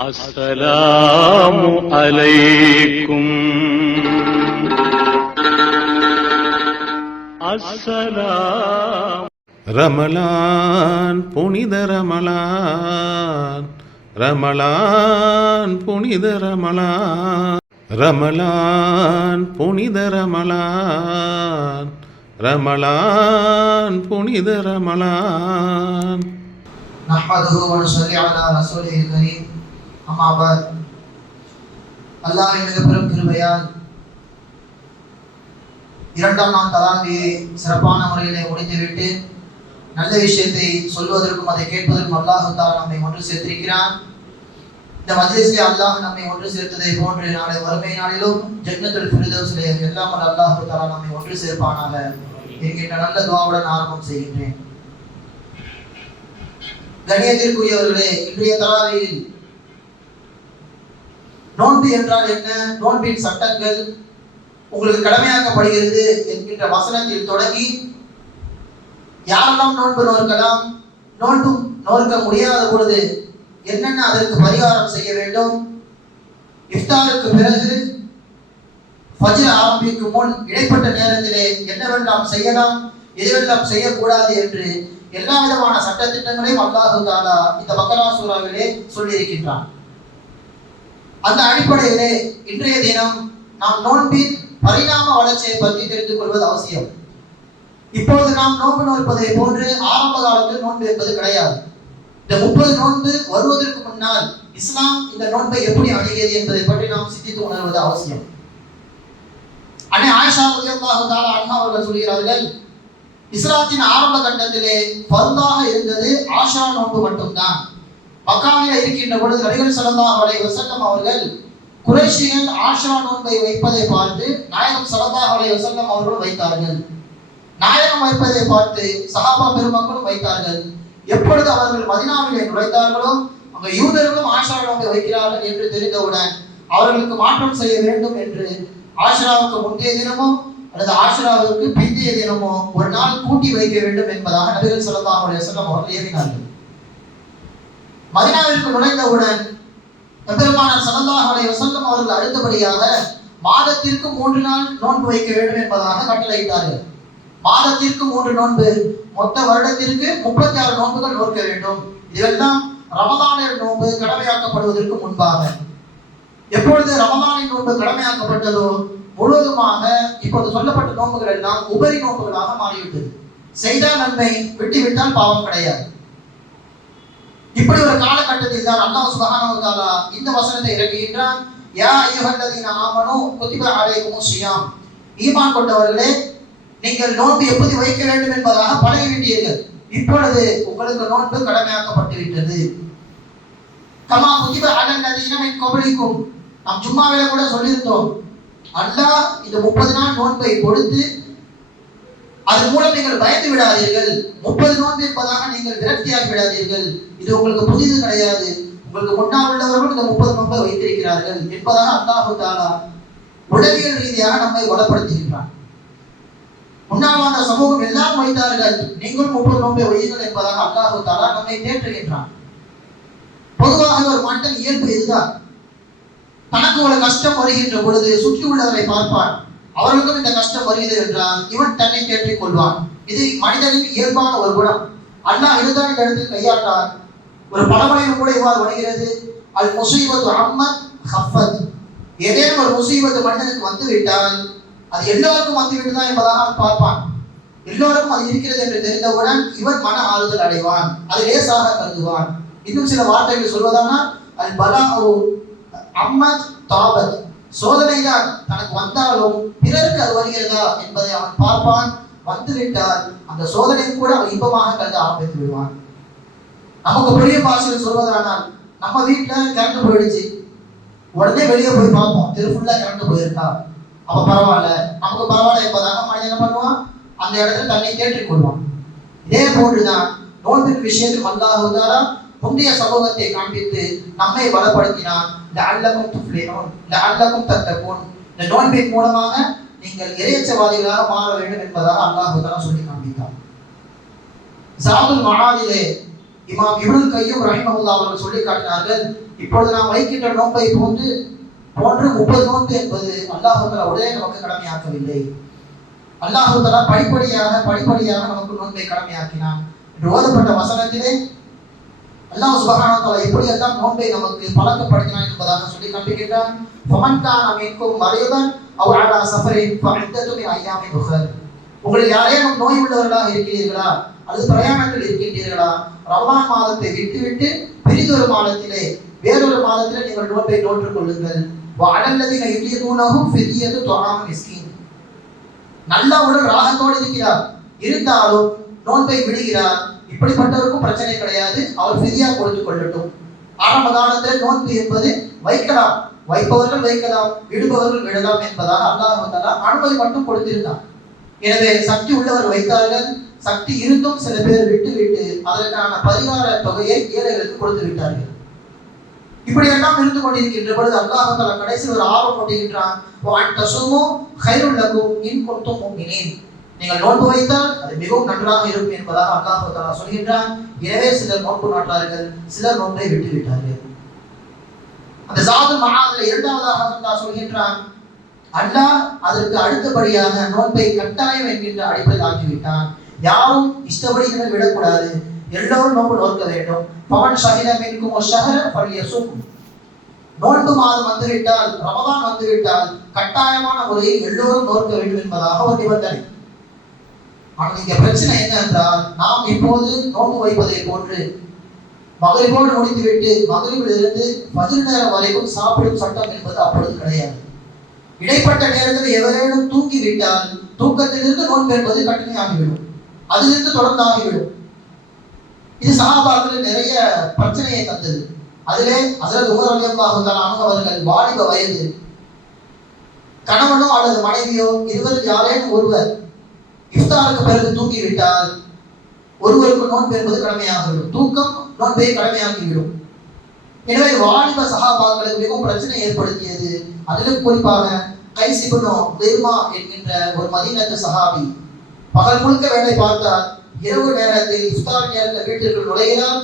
السلام عليكم السلام ரமலான் புனித ரமலான் ரமலான் புனித ரமலான் ரமலான் புனித ரமலான் ரமலான் புனித ரமலான் نحمده ونصلي على رسوله الكريم அம்மாபாத் அல்லாஹின் மிகப்பெரும் கிருபையால் இரண்டாம் நாள் தலாமியை சிறப்பான முறையிலே முடிந்துவிட்டு நல்ல விஷயத்தை சொல்வதற்கும் அதை கேட்பதற்கும் அல்லாஹால நம்மை ஒன்று சேர்த்திருக்கிறான். இந்த மஜ்லிஸில் அல்லாஹ் நம்மை ஒன்று சேர்த்ததை போன்ற நாளை வறுமை நாளிலும் ஜெக்னத்துல் ஃபிரிதோஸிலே எல்லாமல் அல்லாஹு தாலா நம்மை ஒன்று சேர்ப்பானாக என்கின்ற நல்ல துவாவுடன் ஆரம்பம் செய்கின்றேன். கணியத்திற்குரியவர்களே இன்றைய தலாவில் நோன்பு என்றால் என்ன? நோன்பின் சட்டங்கள் உங்களுக்கு கடமையாக்கப்படுகிறது என்கின்ற வசனத்தில் தொடங்கி யாரெல்லாம் நோன்பு நோக்கலாம் நோன்பு நோக்க முடியாத பொழுது என்னென்ன அதற்கு பரிகாரம் செய்ய வேண்டும்? இஃப்தாருக்கு பிறகு ஃபஜ்ர் ஆரம்பிக்கும் முன் இடைப்பட்ட நேரத்திலே என்னவெல்லாம் செய்யலாம்? எதுவெல்லாம் செய்யக்கூடாது என்று எல்லா விதமான சட்டத்திட்டங்களையும் அல்லாஹு தாலா இந்த பக்கரா சூறாவிலே சொல்லியிருக்கின்றான். அந்த அடிப்படையிலே இன்றைய தினம் நாம் நோன்பின் பரிணாம வளர்ச்சியை பற்றி தெரிந்து கொள்வது அவசியம். இப்போது நாம் நோன்பு நோற்பதை போன்று ஆரம்ப காலத்தில் நோன்பு என்பது கிடையாது. இந்த முப்பது நோன்பு வருவதற்கு முன்னால் இஸ்லாம் இந்த நோன்பை எப்படி அணுகியது என்பதை பற்றி நாம் சிந்தித்து உணர்வது அவசியம். அண்ணே ஆயிஷா ரலியல்லாஹு தஆலா அண்ணா அவர்கள் சொல்கிறார்கள் இஸ்லாத்தின் ஆரம்ப கட்டத்திலே பருந்தாக இருந்தது ஆஷா நோன்பு மட்டும்தான். மக்காவில இருக்கின்ற பொழுது நபிகள் சலந்தா அலைஹி வசல்லம் அவர்கள் குறைஷிகள் ஆஷா நோன்பை வைப்பதை பார்த்து நாயகம் சலந்தா அலைஹி வசல்லம் அவர்கள் வைத்தார்கள். நாயகம் வைப்பதை பார்த்து சஹாபா பெருமக்களும் வைத்தார்கள். எப்பொழுது அவர்கள் மதினாவிலே நுழைந்தார்களோ அங்க யூதர்களும் ஆஷா நோன்பை வைக்கிறார்கள் என்று தெரிந்தவுடன் அவர்களுக்கு மாற்றம் செய்ய வேண்டும் என்று ஆஷராவுக்கு முந்தைய தினமோ அல்லது ஆஷராவுக்கு பிந்தைய தினமோ ஒரு நாள் கூட்டி வைக்க வேண்டும் என்பதாக நபிகள் சலந்தா அலைஹி வசல்லம் அவர்கள் ஏறினார்கள் மதினாவிற்கு நுழைந்தவுடன் பெருமானார் ஸல்லல்லாஹு அலைஹி வஸல்லம் அவர்கள் அடுத்தபடியாக மாதத்திற்கு மூன்று நாள் நோன்பு வைக்க வேண்டும் என்பதாக கட்டளையிட்டார்கள். மாதத்திற்கு மூன்று நோன்பு மொத்த வருடத்திற்கு முப்பத்தி ஆறு நோன்புகள் நோக்க வேண்டும். இதெல்லாம் ரமதானின் நோன்பு கடமையாக்கப்படுவதற்கு முன்பாக. எப்பொழுது ரமதானின் நோன்பு கடமையாக்கப்பட்டதோ முழுவதுமாக இப்போது சொல்லப்பட்ட நோன்புகள் எல்லாம் உபரி நோன்புகளாக மாறிவிட்டது. செய்தால் நன்மை விட்டுவிட்டால் பாவம் கிடையாது. இப்படி ஒரு காலகட்டத்தில் தான் அல்லாஹ் சுபஹானஹு தஆலா இந்த வசனத்தை இறக்குகின்றான். யா அய்யுஹல்லதீன ஆமனு குத்திப அலைக்கும் சியாம் ஈமான் கொண்டவர்களே நீங்கள் நோன்பு எப்படி வைக்க வேண்டும் என்பதாக பழகிவிட்டீர்கள். இப்பொழுது உங்களுக்கு நோன்பு கடமையாக்கப்பட்டு விட்டது கமா குத்திப அலல்லதீன மின் கபலிக்கும். நாம் ஜும்மாவில கூட சொல்லியிருந்தோம். அல்லாஹ் இந்த முப்பது நாள் நோன்பை கொடுத்து அதன் மூலம் நீங்கள் பயந்து விடாதீர்கள். முப்பது நோன்பு இருப்பதாக நீங்கள் விரக்தியாகி விடாதீர்கள். இது உங்களுக்கு புதிது கிடையாது. உங்களுக்கு முன்னால் உள்ளவர்கள் இந்த முப்பது நோன்பை வைத்திருக்கிறார்கள் என்பதாக அல்லாஹு தாலா உளவியல் ரீதியாக நம்மை வளப்படுத்துகின்றான். முன்னால் சமூகம் எல்லாம் வைத்தார்கள். நீங்களும் முப்பது நோன்பை வையுங்கள் என்பதாக அல்லாஹு தாலா நம்மை தேற்றுகின்றான். பொதுவாக ஒரு மனிதன் இயல்பு இதுதான். தனக்கு ஒரு கஷ்டம் வருகின்ற பொழுது சுற்றி உள்ளவரை பார்ப்பான். அவர்களுக்கும் இந்த கஷ்டம் வருகிறது என்றால் இவன் தன்னை தேற்றிக் கொள்வான். இது மனிதனுக்கு இயல்பான ஒரு குணம். அண்ணா இதுதான் இந்த இடத்தில் கையாண்டார் ஒரு பழமொழியில் கூட இவ்வாறு வருகிறது அல் முசீபத்து அம்மத் ஹஃபத். ஏதேனும் ஒரு முசீபத்து மனிதனுக்கு வந்துவிட்டால் அது எல்லோருக்கும் வந்துவிட்டுதான் என்பதாக அவன் பார்ப்பான். எல்லோருக்கும் அது இருக்கிறது என்று தெரிந்தவுடன் இவன் மன ஆறுதல் அடைவான் அது லேசாக கருதுவான். இன்னும் சில வார்த்தைகள் சொல்வதானால் அல் பலா அம்மத் தாபத். சோதனைதான் தனக்கு வந்தாலும் பிறருக்கு அது வருகிறதா என்பதை அவன் பார்ப்பான். வந்துவிட்டால் அந்த சோதனை கூட அவன் இன்பமாக கருத ஆரம்பித்து விடுவான். நமக்கு பெரிய பாஷையில் சொல்வதானால் நம்ம வீட்டுல கரண்ட் போயிடுச்சு. உடனே வெளியே போய் பார்ப்போம். தெரு ஃபுல்லா கரண்ட் போயிருக்கா? அப்ப பரவாயில்ல. நமக்கு பரவாயில்ல என்பதாக மனிதன் என்ன பண்ணுவான்? அந்த இடத்துல தன்னை தேற்றிக் கொள்வான். இதே போன்றுதான் நோன்பின் விஷயத்தில் அல்லாஹ் முந்தைய சமூகத்தை காண்பித்து நம்மை பலப்படுத்தினான் லஅல்லகும் துஃப்லிஹூன் லஅல்லகும் தத்தகூன். இந்த நோன்பின் மூலமாக நீங்கள் இறையச்சவாதிகளாக மாற வேண்டும் என்பதாக அல்லாஹ் தஆலா சொல்லி காண்பித்தார். ஜாதுல் மகாதிலே இமாம் இப்னுல் கையும் ரஹிமஹுல்லா அவர்கள் சொல்லி காட்டினார்கள் இப்பொழுது நாம் வைக்கின்ற நோன்பை போன்று போன்று முப்பது நோன்பு என்பது அல்லாஹுத்தலா உடனே நமக்கு கடமையாக்கவில்லை. அல்லாஹுத்தலா படிப்படியாக படிப்படியாக நமக்கு நோன்பை கடமையாக்கினான். என்று ஓதப்பட்ட வசனத்திலே அல்லாஹ் சுபஹானஹு வ எப்படி எல்லாம் நோன்பை நமக்கு பழக்கப்படுத்தினான் என்பதாக சொல்லி காட்டுகின்றான் ஃபமன் கான மின்கும் மரியதன் அவ் அலா சஃபரின் ஃபஇத்தத்து மின் அய்யாமின் உஹர். உங்களில் யாரேனும் நோய் உள்ளவர்களாக இருக்கிறீர்களா? அல்லது பிரயாணத்தில் இருக்கின்றீர்களா? ரமலான் மாதத்தை விட்டுவிட்டு பிரிதொரு மாதத்திலே வேறொரு மாதத்திலே நீங்கள் நோன்பை நோற்றுக் கொள்ளுங்கள். வஅலல்லதீன யுதீகுனஹு பெரியது துஆம் மிஸ்கீன். நல்ல உடல் ராகத்தோடு இருக்கிறார். இருந்தாலும் நோன்பை விடுகிறார். இப்படிப்பட்டவருக்கும் பிரச்சனை கிடையாது. அவர் ஃபிதியா கொடுத்து கொள்ளட்டும். ஆரம்ப காலத்தில் நோன்பு என்பது வைக்கலாம். வைப்பவர்கள் வைக்கலாம் விடுபவர்கள் விடலாம் என்பதாக அல்லாஹ் அனுமதி மட்டும் கொடுத்திருந்தான். எனவே சக்தி உள்ளவர் வைத்தார்கள். சக்தி இருந்தும் சில பேர் விட்டு விட்டு அதற்கான பரிகார தொகையை ஏழைகளுக்கு கொடுத்து விட்டார்கள். இப்படியெல்லாம் இருந்து கொண்டிருக்கின்ற பொழுது அல்லாஹால கடைசி ஒரு ஆர்வம் கொண்டிருக்கிறான் இன் கொத்தும் முஃமினீன் நீங்கள் நோன்பு வைத்தால் அது மிகவும் நன்றாக இருக்கும் என்பதாக அல்லாஹ் தாலா சொல்கின்றான். எனவே சிலர் நோன்பு நாட்டார்கள் சிலர் நோன்பை விட்டு விட்டார்கள் அந்த சாது மகாதில் இரண்டாவதாக அல்லா சொல்கின்றான் அல்லாஹ் அதற்கு அடுத்தபடியாக நோன்பை கட்டாயம் என்கின்ற அடிப்படையில் ஆக்கிவிட்டான். யாரும் இஷ்டப்படி விடக்கூடாது. எல்லோரும் நோன்பு நோக்க வேண்டும். பவன் ஷஹித மின்கும் ஷஹர நோன்பு மாதம் வந்துவிட்டால் ரமதான் வந்துவிட்டால் கட்டாயமான முறையில் எல்லோரும் நோக்க வேண்டும் என்பதாக ஒரு நிபந்தனை. ஆனால் இங்க பிரச்சனை என்ன என்றால் நாம் இப்போது நோன்பு வைப்பதை போன்று மகளிரோடு முடித்துவிட்டு இருந்து பதில் நேரம் வரைக்கும் சாப்பிடும் சட்டம் என்பது அப்பொழுது கிடையாது. இடைப்பட்ட நேரத்தில் எவரேனும் தூங்கி விட்டால் தூக்கத்திலிருந்து நோன்பு என்பது கடுமையாகிவிடும் அதிலிருந்து தொடர்ந்து ஆகிவிடும் இது சகாபாக்கள் நிறைய பிரச்சனையை தந்தது. அதிலே அசரத் உமர் அலியல்லாஹு தஆலா அவர்கள் வாலிப வயது. கணவனோ அல்லது மனைவியோ இருவரில் யாரேனும் ஒருவர் இஃப்தாருக்கு பிறகு தூங்கிவிட்டால் ஒருவருக்கு நோன்பு என்பது கடமையாகிவிடும் தூக்கம் நோன்பை கடமையாக்கிவிடும். எனவே வாலிப சகாபாக்களுக்கு மிகவும் பிரச்சனை ஏற்படுத்தியது. அதிலும் குறிப்பாக கைசிபுனோ நிர்மா என்கின்ற ஒரு மதீனத்து சஹாபி. பகல் முழுக்க வேலை பார்த்தால் இரவு நேரத்தில் இஃப்தார் நேரத்தில் வீட்டிற்குள் நுழைகிறார்.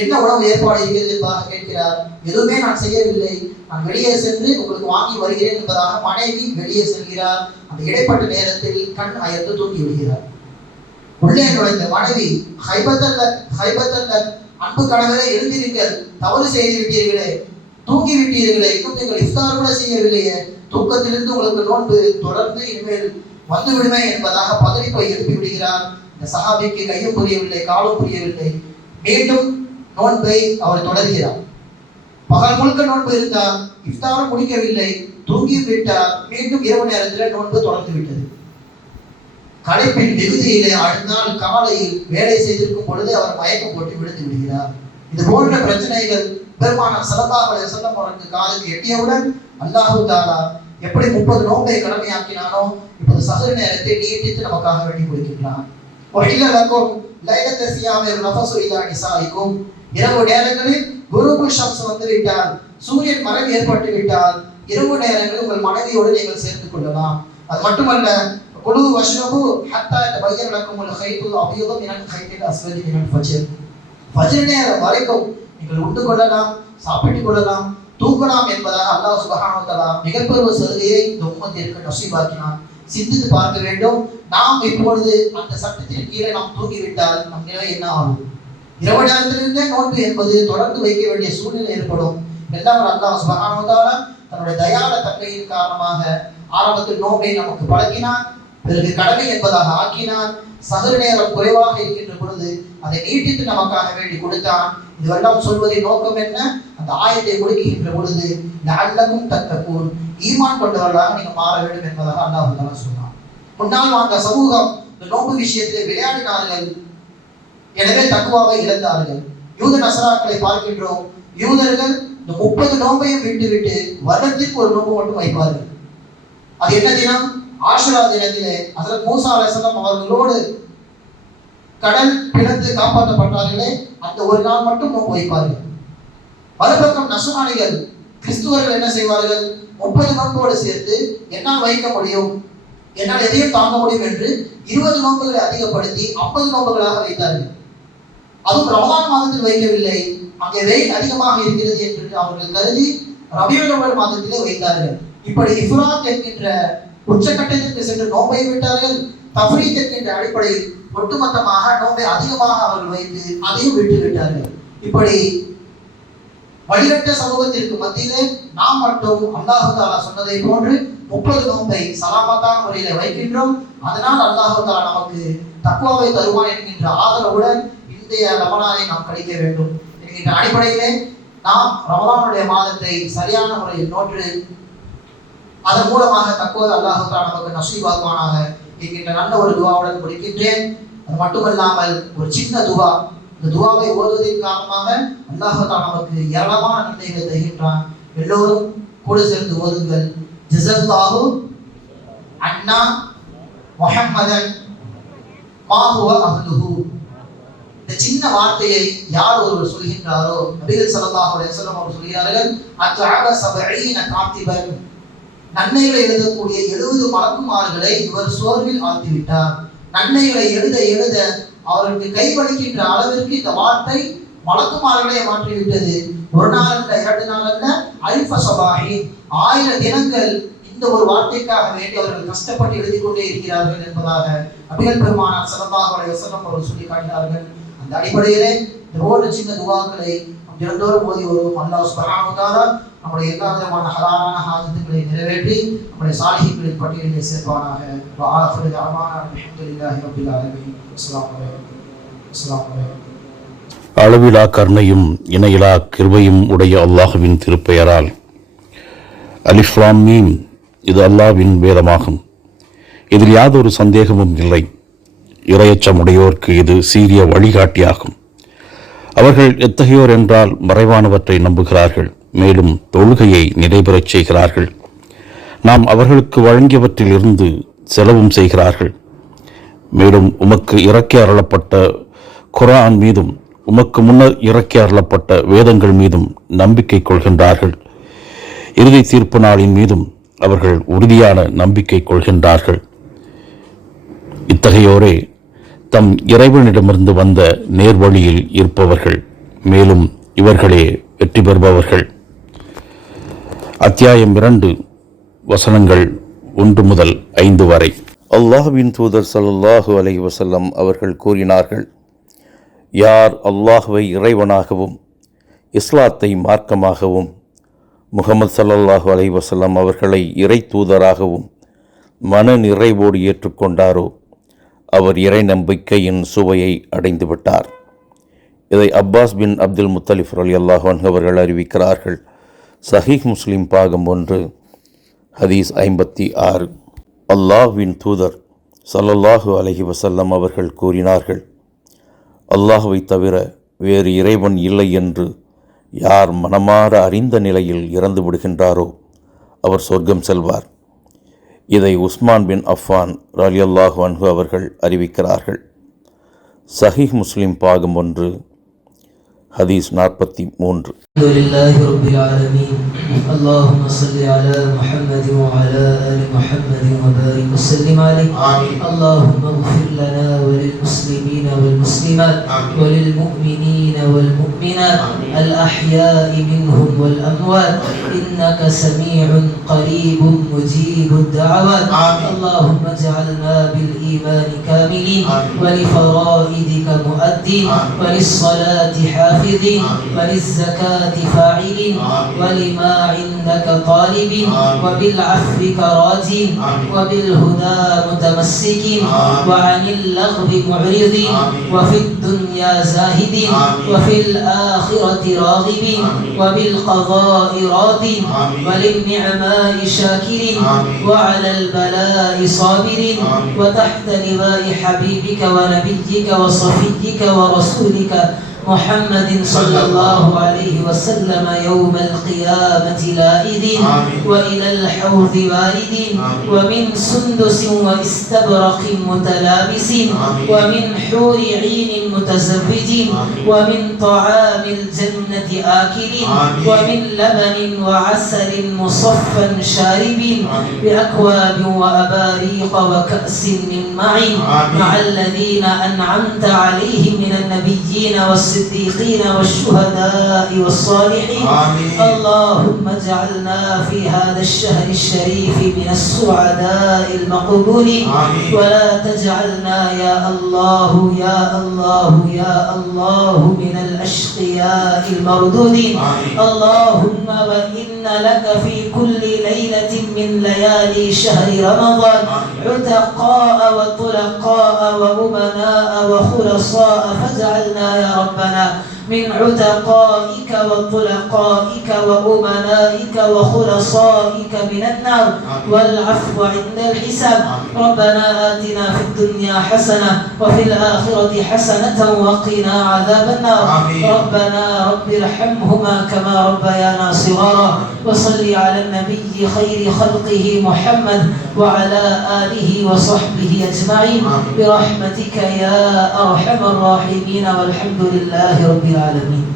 என்ன உணவு ஏற்பாடு இருக்கிறது என்பதாக கேட்கிறார். எதுவுமே நான் செய்யவில்லை. நான் வெளியே சென்று உங்களுக்கு வாங்கி வருகிறேன் என்பதாக மனைவி வெளியே செல்கிறார். அந்த இடைப்பட்ட நேரத்தில் கண் அயர்ந்து தூங்கி விடுகிறார் உள்ளே நுழைந்த மனைவி ஹைபத்தல்ல ஹைபத்தல்ல அன்பு கணவரே எழுந்திருங்கள். தவறு செய்து விட்டீர்களே தூங்கி விட்டீர்களே இன்னும் நீங்கள் இஃப்தார் கூட செய்யவில்லையே. தூக்கத்திலிருந்து உங்களுக்கு நோன்பு தொடர்ந்து இனிமேல் வந்து விடுமே என்பதாக பதறிப்பை எழுப்பி விடுகிறார். இந்த சஹாபிக்கு கையும் புரியவில்லை காலும் புரியவில்லை. மீண்டும் நோன்பை அவர் தொடர்கிறார். பகல் முழுக்க நோன்பு இருந்தார் இஃப்தாரும் முடிக்கவில்லை தூங்கி விட்டார் மீண்டும் இரவு நேரத்தில் நோன்பு தொடர்ந்து விட்டது கடைப்பின் மிகுதியிலே அழுந்தால் காலையில் வேலை செய்திருக்கும் பொழுது அவர் மயக்கம் போட்டு விழுந்து விடுகிறார். இது போன்ற பிரச்சனைகள் பெருமான சலபாக செல்லம் அவருக்கு காலுக்கு எட்டியவுடன் அல்லாஹு தாலா எப்படி முப்பது நோன்பை கடமையாக்கினானோ இப்போது சகல நேரத்தை நீட்டித்து நமக்காக வேண்டி கொடுக்கின்றான். வஹிலலக்கும் லைலத்தை செய்யாமல் நபசு இலா நிசாயிக்கும் இரவு நேரங்களில் குருபு ஷம்ஸ் வந்துவிட்டால் சூரியன் மறைவு ஏற்பட்டு விட்டால் இரவு நேரங்களில் உங்கள் மனைவியோடு நீங்கள் சேர்ந்து கொள்ளலாம். அது மட்டுமல்ல குழு வஷ்ரபு ஹத்தா பையன் லக்கும் உள்ள ஹைத்துல் அபியது எனக்கு ஹைத்தில் அஸ்வதி எனக்கு பஜர் பஜர் நேரம் வரைக்கும் நீங்கள் உண்டு கொள்ளலாம் சாப்பிட்டுக் கொள்ளலாம் தூங்கலாம் என்பதாக அல்லாஹ் சுபஹானஹு மிகப்பெரும் சலுகையை இந்த உம்மத்திற்கு நசீபாக்கினான். சிந்தித்து பார்க்க வேண்டும். நாம் இப்பொழுது அந்த சட்டத்தின் கீழே நாம் தூங்கிவிட்டால் நம் நிலை என்ன ஆகும்? இரவு நேரத்திலிருந்தே நோன்பு என்பது தொடர்ந்து வைக்க வேண்டிய சூழ்நிலை ஏற்படும். எல்லாம் அல்லாஹ் சுபஹானஹு தன்னுடைய தயால தன்மையின் காரணமாக ஆரம்பத்தில் நோன்பை நமக்கு பழக்கினார் பிறகு கடமை என்பதாக ஆக்கினார் சதுர நேரம் குறைவாக இருக்கின்ற பொழுது அதை நீட்டித்து நமக்காக வேண்டி கொடுத்தான். இதுவெல்லாம் சொல்வதின் நோக்கம் என்ன? அந்த ஆயத்தை கொடுக்கின்ற பொழுது இந்த அல்லகும் தத்தக்கூர் ஈமான் கொண்டவர்களாக நீங்க மாற வேண்டும் என்பதாக அல்லாஹ் சொன்னான். முன்னால் வாழ்ந்த சமூகம் இந்த நோன்பு விஷயத்தில் விளையாடினார்கள் எனவே தக்குவாவை இழந்தார்கள். யூத நசராக்களை பார்க்கின்றோம். யூதர்கள் இந்த முப்பது நோம்பையும் விட்டு விட்டு வருடத்திற்கு ஒரு நோம்பு மட்டும் வைப்பார்கள். அது என்ன தினம்? ஆஷரா தினத்திலே அதில் மூசா அலைஹிஸ்ஸலாம் அவர்களோடு கடல் பிளந்து காப்பாற்றப்பட்டார்களே அந்த ஒரு நாள் மட்டும் நோம்பு வைப்பார்கள். மறுபக்கம் நசுமானிகள் கிறிஸ்துவர்கள் என்ன செய்வார்கள்? முப்பது நோன்போடு சேர்த்து என்னால் வைக்க முடியும் என்னால் எதையும் தாங்க முடியும் என்று இருபது நோன்புகளை அதிகப்படுத்தி ஐம்பது நோன்புகளாக வைத்தார்கள். அதுவும் ரமதான் மாதத்தில் வைக்கவில்லை. அங்கே வெயில் அதிகமாக இருக்கிறது என்று அவர்கள் கருதி ரபியுல் மாதத்திலே வைத்தார்கள். இப்படி இஃப்ராத் என்கின்ற உச்சக்கட்டத்திற்கு சென்று நோம்பை விட்டார்கள். தஃரீத் என்கின்ற அடிப்படையில் ஒட்டுமொத்தமாக நோம்பை அதிகமாக அவர்கள் வைத்து அதையும் விட்டு விட்டார்கள் இப்படி வழிகட்ட சமூகத்திற்கு மத்தியிலே நாம் மட்டும் அல்லாஹு தாலா சொன்னதை போன்று முப்பது நோம்பை சலாமத்தான முறையில வைக்கின்றோம். அதனால் அல்லாஹு தாலா நமக்கு தக்குவாவை தருவான் என்கின்ற ஆதரவுடன் இன்றைய ரமணானை நாம் கழிக்க வேண்டும். என்கின்ற அடிப்படையிலே நாம் ரமலானுடைய மாதத்தை சரியான முறையில் நோற்று அதன் மூலமாக தற்போது அல்லாஹு நமக்கு நசீபாக்குவானாக என்கின்ற நல்ல ஒரு துவாவுடன் முடிக்கின்றேன். அது மட்டுமல்லாமல் ஒரு சின்ன துவா இந்த துவாவை ஓதுவதன் காரணமாக அல்லாஹு நமக்கு ஏராளமான நன்மைகளை தருகின்றான். எல்லோரும் கூட சேர்ந்து ஓதுங்கள். ஜிசல்லாஹு அண்ணா முஹம்மதன் மாஹுவ அஹ்லுஹு. இந்த சின்ன வார்த்தையை யார் ஒருவர் சொல்கின்றாரோ? நபிகள் ஸல்லல்லாஹு அலைஹி வஸல்லம் அவர்கள் சொல்கிறார்கள் அத்அப சபஈன காத்திபன். நன்மைகளை எழுதக்கூடிய எழுபது மலக்குமார்களை இவர் சோர்வில் ஆழ்த்திவிட்டார். நன்மைகளை எழுத எழுத அவருக்கு கைவழிக்கின்ற அளவிற்கு இந்த வார்த்தை மலக்குமார்களே மாற்றிவிட்டது. ஒரு நாள் அல்ல இரண்டு நாள் அல்ல அல்ப சபாஹி. ஆயிரம் தினங்கள் இந்த ஒரு வார்த்தைக்காக வேண்டி அவர்கள் கஷ்டப்பட்டு எழுதி கொண்டே இருக்கிறார்கள் என்பதாக அபிகள் பெருமானார் சிறப்பாக அலைஹி அவர்கள் சொல்லி காட்டினார்கள். அந்த அடிப்படையிலே இந்த ஒரு சின்ன துவாக்களை தினந்தோறும் போதி வருவோம். அல்லாஹ் சுப்ஹானஹு நம்முடைய எல்லா விதமான ஹலாலான ஹாஜத்துக்களை நிறைவேற்றி நம்முடைய சாலிஹிகளின் பட்டியலிலே சேர்ப்பானாக. வ ஆஃபிரு தஅவானா அல்ஹம்துலில்லாஹி ரப்பில் ஆலமீன். அஸ்ஸலாமு அலைக்கும். அஸ்ஸலாமு அலைக்கும். அளவிலா கருணையும் இணையிலா கிருபையும் உடைய அல்லாஹுவின் திருப்பெயரால். அலிஃப்லாம் மீம் இது அல்லாவின் வேதமாகும். இதில் யாதொரு சந்தேகமும் இல்லை. இரையச்சமுடையோர்க்கு இது சீரிய வழிகாட்டியாகும். அவர்கள் எத்தகையோர் என்றால் மறைவானவற்றை நம்புகிறார்கள் மேலும் தொழுகையை நிறைபெறச் செய்கிறார்கள். நாம் அவர்களுக்கு வழங்கியவற்றில் இருந்து செலவும் செய்கிறார்கள். மேலும் உமக்கு இறக்கி அருளப்பட்ட குரான் மீதும் உமக்கு முன்னர் இறக்கி அருளப்பட்ட வேதங்கள் மீதும் நம்பிக்கை கொள்கின்றார்கள். இறுதி தீர்ப்பு நாளின் மீதும் அவர்கள் உறுதியான நம்பிக்கை கொள்கின்றார்கள். இத்தகையோரே தம் இறைவனிடமிருந்து வந்த நேர்வழியில் இருப்பவர்கள். மேலும் இவர்களே வெற்றி பெறுபவர்கள். அத்தியாயம் இரண்டு வசனங்கள் ஒன்று முதல் ஐந்து வரை. அல்லாஹ்வின் தூதர் சல்லாஹூ அலை வசல்லம் அவர்கள் கூறினார்கள் யார் அல்லாஹுவை இறைவனாகவும் இஸ்லாத்தை மார்க்கமாகவும் முகமது ஸல்லல்லாஹு அலை வசல்லம் அவர்களை இறை தூதராகவும் மன நிறைவோடு ஏற்றுக்கொண்டாரோ? அவர் இறை நம்பிக்கையின் சுவையை அடைந்துவிட்டார் இதை அப்பாஸ் பின் அப்துல் முத்தலிஃப் அலி அல்லாஹான் அவர்கள் அறிவிக்கிறார்கள். சஹீஹ் முஸ்லிம் பாகம் ஒன்று ஹதீஸ் ஐம்பத்தி ஆறு. அல்லாஹ்வின் தூதர் சல்லல்லாஹு அலஹி வசல்லம் அவர்கள் கூறினார்கள் அல்லாஹுவை தவிர வேறு இறைவன் இல்லை என்று யார் மனமாற அறிந்த நிலையில் இறந்து விடுகின்றாரோ அவர் சொர்க்கம் செல்வார். இதை உஸ்மான் பின் அஃபான் ரலியல்லாஹ் அன்ஹு அவர்கள் அறிவிக்கிறார்கள். சஹீஹ் முஸ்லிம் பாகம் ஒன்று ஹதீஸ் நாற்பத்தி மூன்று الحمد لله رب العالمين اللهم صل على محمد وعلى ال محمد وبارك وسلم عليه آمين. اللهم اغفر لنا وللمسلمين والمسلمات وللمؤمنين والمؤمنات الاحياء منهم والاموات انك سميع قريب مجيب الدعوات آمين. اللهم اجعلنا بالايمان كاملين آمين. ولفرائدك مؤدين آمين. وللصلاه حافظين حافظ وللزكاة فاعل ولما عندك طالب وبالعفو كراج وبالهدى متمسك وعن اللغو معرض وفي الدنيا زاهد وفي الآخرة راغب وبالقضاء راض وللنعماء شاكر وعلى البلاء صابر وتحت لواء حبيبك ونبيك وصفيك ورسولك محمد صلى الله عليه وسلم يوم القيامة لائدين آمين. وإلى الحوض واردين. ومن سندس واستبرق متلابسين. ومن حور عين متزوجين. ومن طعام الجنة آكلين. ومن لبن وعسل مصفى شاربين. بأكواب وأباريق وكأس من معين. مع الذين أنعمت عليهم من النبيين والصالحين والصديقين والشهداء والصالحين آمين. اللهم اجعلنا في هذا الشهر الشريف من السعداء المقبولين آمين. ولا تجعلنا يا الله يا الله يا الله من الأشقياء المردودين آمين. اللهم وإن لك في كل ليلة من ليالي شهر رمضان عتقاء وطلقاء وأمناء وخلصاء فاجعلنا يا ربنا من عتقائك وطلقائك وأمنائك وخلصائك من النار. والعفو عند الحساب. ربنا آتنا في الدنيا حسنة وفي الآخرة حسنة وقنا عذاب النار. ربنا رب ارحمهما كما ربيانا صغارا. وصل على النبي خير خلقه محمد وعلى آله وصحبه أجمعين. برحمتك يا أرحم الراحمين. والحمد لله رب العالمين.